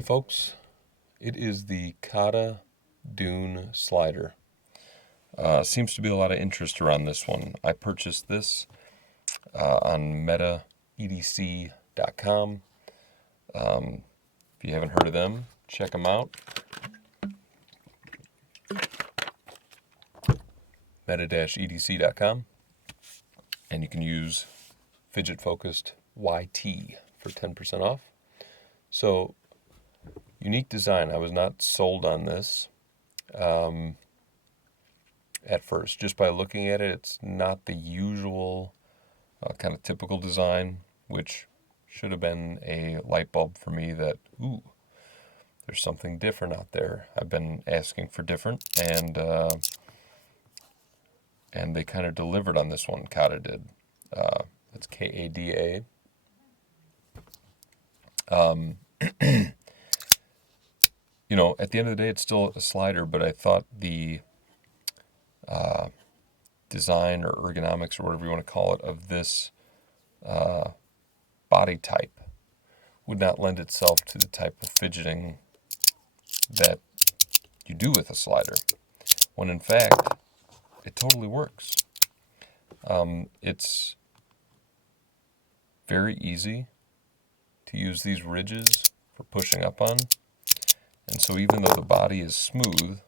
Hey folks, it is the KADA Dune slider. Seems to be a lot of interest around this one. I purchased this on metaedc.com. If you haven't heard of them, check them out. meta-edc.com. And you can use Fidget Focused YT for 10% off. So, unique design. I was not sold on this at first. Just by looking at it, it's not the usual kind of typical design, which should have been a light bulb for me that, there's something different out there. I've been asking for different, and they kind of delivered on this one. KADA did. It's KADA. At the end of the day, it's still a slider, but I thought the design or ergonomics or whatever you want to call it of this body type would not lend itself to the type of fidgeting that you do with a slider, when in fact it totally works. It's very easy to use these ridges for pushing up on, and so even though the body is smooth,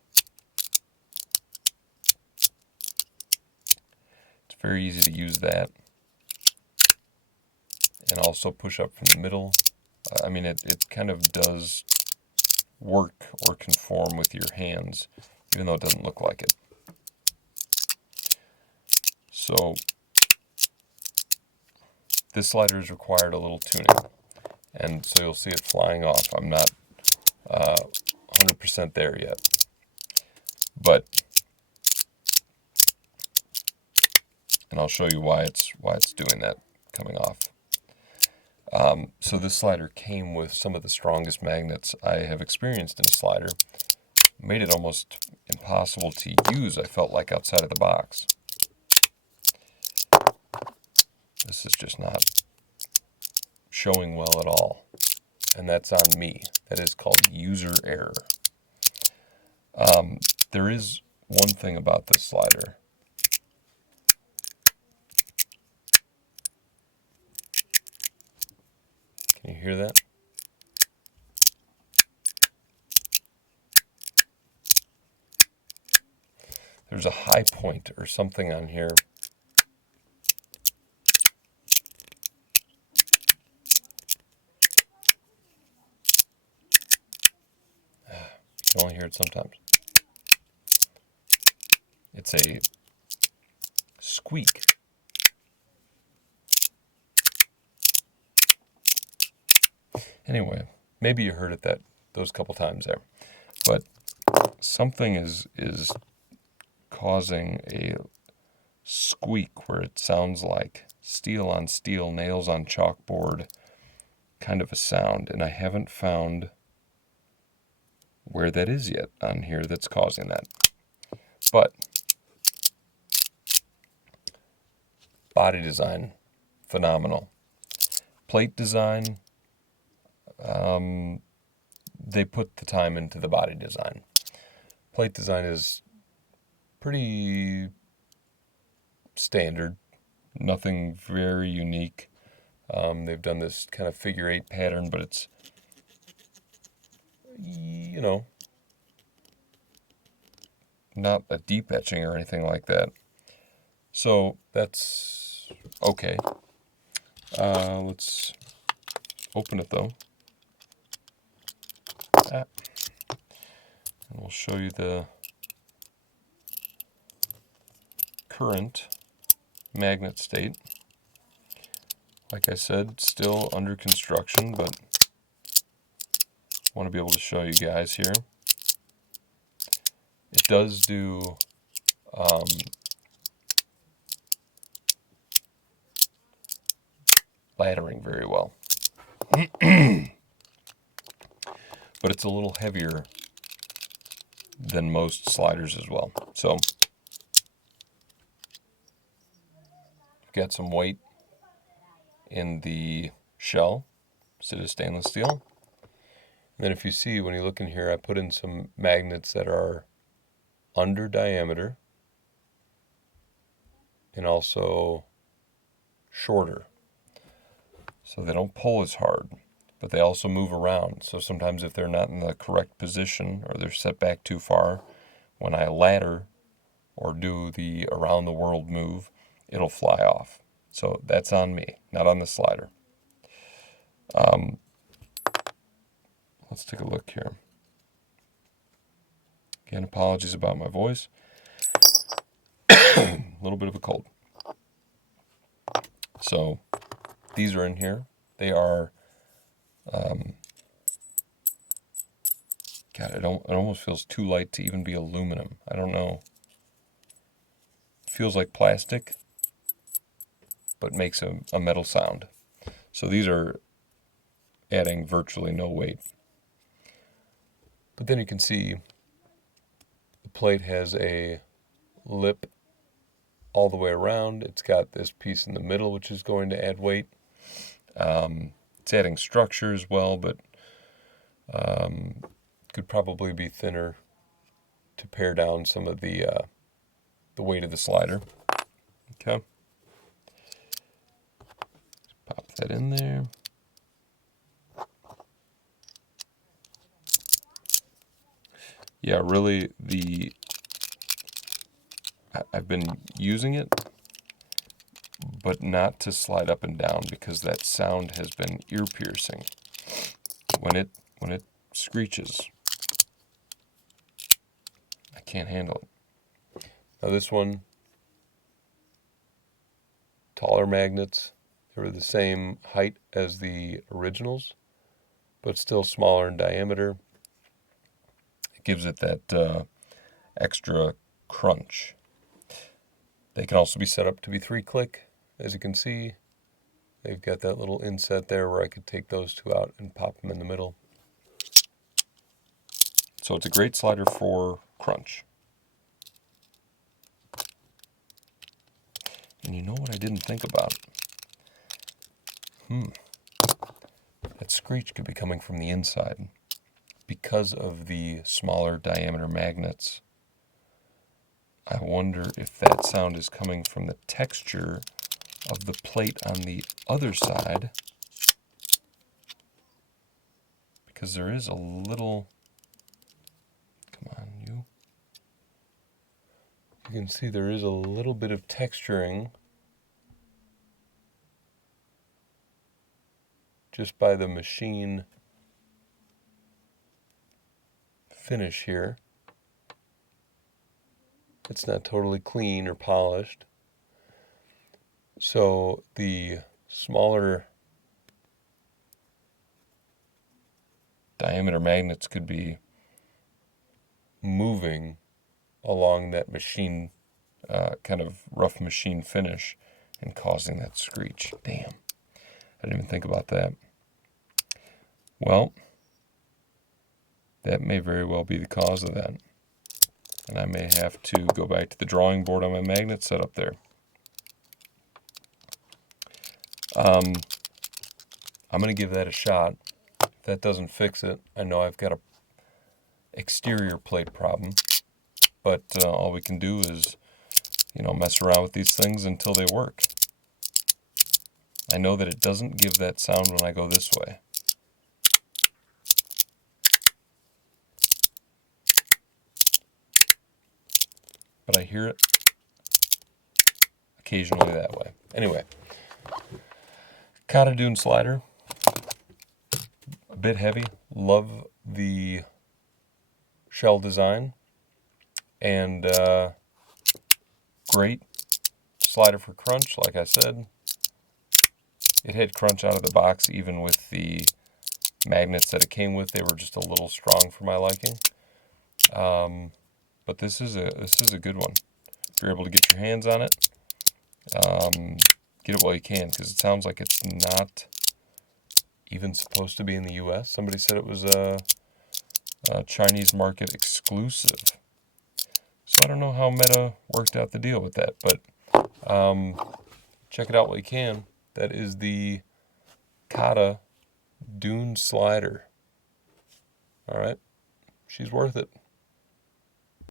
it's very easy to use that and also push up from the middle. It kind of does work or conform with your hands, even though it doesn't look like it. So this slider has required a little tuning, and so you'll see it flying off. I'm not 100% there yet, and I'll show you why it's doing that, coming off. So this slider came with some of the strongest magnets I have experienced in a slider. Made it almost impossible to use, I felt like, outside of the box. This is just not showing well at all, and that's on me. That is called user error. There is one thing about this slider. Can you hear that? There's a high point or something on here. You can only hear it sometimes. It's a squeak. Anyway, maybe you heard it those couple times there. But something is causing a squeak where it sounds like steel on steel, nails on chalkboard kind of a sound, and I haven't found where that is yet on here that's causing that. But body design, phenomenal. Plate design, they put the time into the body design. Plate design is pretty standard, nothing very unique. They've done this kind of figure 8 pattern, but it's, not a deep etching or anything like that. So that's okay. Let's open it though. And we'll show you the current magnet state. Like I said, still under construction, but want to be able to show you guys here. It does do laddering very well. But it's a little heavier than most sliders as well. So, got some weight in the shell instead of stainless steel. And then if you see, when you look in here, I put in some magnets that are under diameter and also shorter. So they don't pull as hard, but they also move around. So sometimes if they're not in the correct position or they're set back too far, when I ladder or do the around the world move, it'll fly off. So that's on me, not on the slider. Let's take a look here. Again, apologies about my voice. A little bit of a cold. So these are in here. They are, God, it almost feels too light to even be aluminum. I don't know. It feels like plastic, but makes a metal sound. So these are adding virtually no weight. But then you can see the plate has a lip all the way around. It's got this piece in the middle, which is going to add weight. It's adding structure as well, but could probably be thinner to pare down some of the weight of the slider. Okay. Pop that in there. Yeah, really, I've been using it, but not to slide up and down because that sound has been ear piercing. When it screeches, I can't handle it. Now this one, taller magnets. They were the same height as the originals, but still smaller in diameter. It gives it that extra crunch. They can also be set up to be 3-click. As you can see, they've got that little inset there where I could take those two out and pop them in the middle. So it's a great slider for crunch. And you know what I didn't think about? That screech could be coming from the inside. Because of the smaller diameter magnets, I wonder if that sound is coming from the texture of the plate on the other side. Because there is a little... Come on, you. You can see there is a little bit of texturing just by the machine finish here. It's not totally clean or polished. So the smaller diameter magnets could be moving along that machine, kind of rough machine finish and causing that screech. Damn, I didn't even think about that. Well, that may very well be the cause of that. And I may have to go back to the drawing board on my magnet setup there. I'm going to give that a shot. If that doesn't fix it, I know I've got a exterior plate problem. But all we can do is, mess around with these things until they work. I know that it doesn't give that sound when I go this way. But I hear it occasionally that way. Anyway, KADA Dune slider. A bit heavy. Love the shell design. And great slider for crunch, like I said. It had crunch out of the box, even with the magnets that it came with. They were just a little strong for my liking. But this is a good one. If you're able to get your hands on it, get it while you can, because it sounds like it's not even supposed to be in the U.S. Somebody said it was a Chinese market exclusive. So I don't know how Meta worked out the deal with that, but check it out while you can. That is the KADA Dune slider. All right, she's worth it.